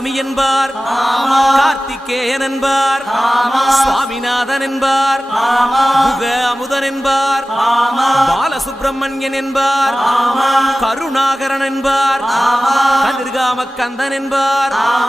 சாமி என்பார், கார்த்திகேயன் என்பார், சுவாமிநாதன் என்பார், முக அமுதன் என்பார், பாலசுப்பிரமணியன் என்பார், கருணாகரன் என்பார், கதிர்காம கந்தன் என்பார்.